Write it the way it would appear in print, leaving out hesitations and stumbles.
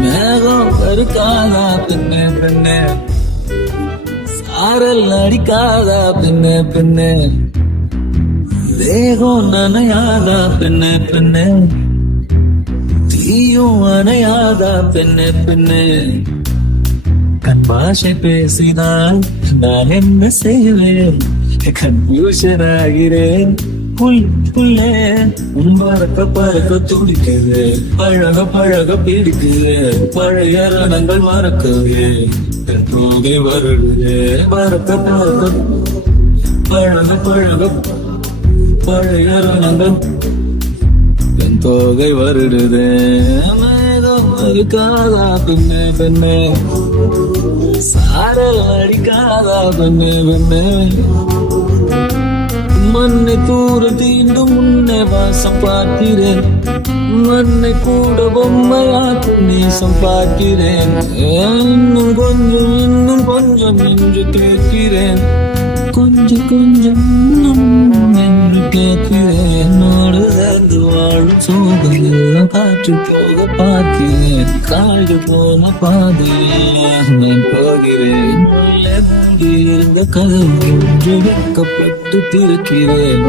மேகம் கருக்காதா பெண்ணே பெண்ணே, சாரல் அடிக்காதா பெண்ணே பெண்ணே, தேகம் நனையாதா பெண்ணே பெண்ணே, தீயும் அணையாதா பெண்ணே பெண்ணே. கண் பாஷை பேசினால் நான் என்ன செய்வேன், கன்ஃபியூஷன் ஆகிறேன். புள்ளே பறக்க பறக்க துடிக்குது, பழக பழக பிடிக்குது, பழைய ரணங்கள் மறக்குது, போகை வருடுது. பறக்க பறக்க பழக பழக பழைய ரணங்கள் என் தோகை வருடுது. மேகம் அடிக்காதா பெண்ணே பெண்ணே, சாரல் அடிக்காதா பெண்ணே பெண்ணே, மண்ணை தூர தீண்டும் முன்னே வாசம் பார்க்கிறேன், மண்ணை கூட பொம்மையாக்கு நேசம் பார்க்கிறேன். இன்னும் கொஞ்சம் என்று கேட்கிறேன், கொஞ்சம் கொஞ்சம் என்று கேட்கிறேன். என்னோடு சேர்ந்து வாழும் சோகையில காற்று போக பார்க்கிறேன், காய்கள் போன பாதையில் நான் போகிறேன். இருந்த கதவு என்று வைக்கப்பட்டு திறக்கிறேன்.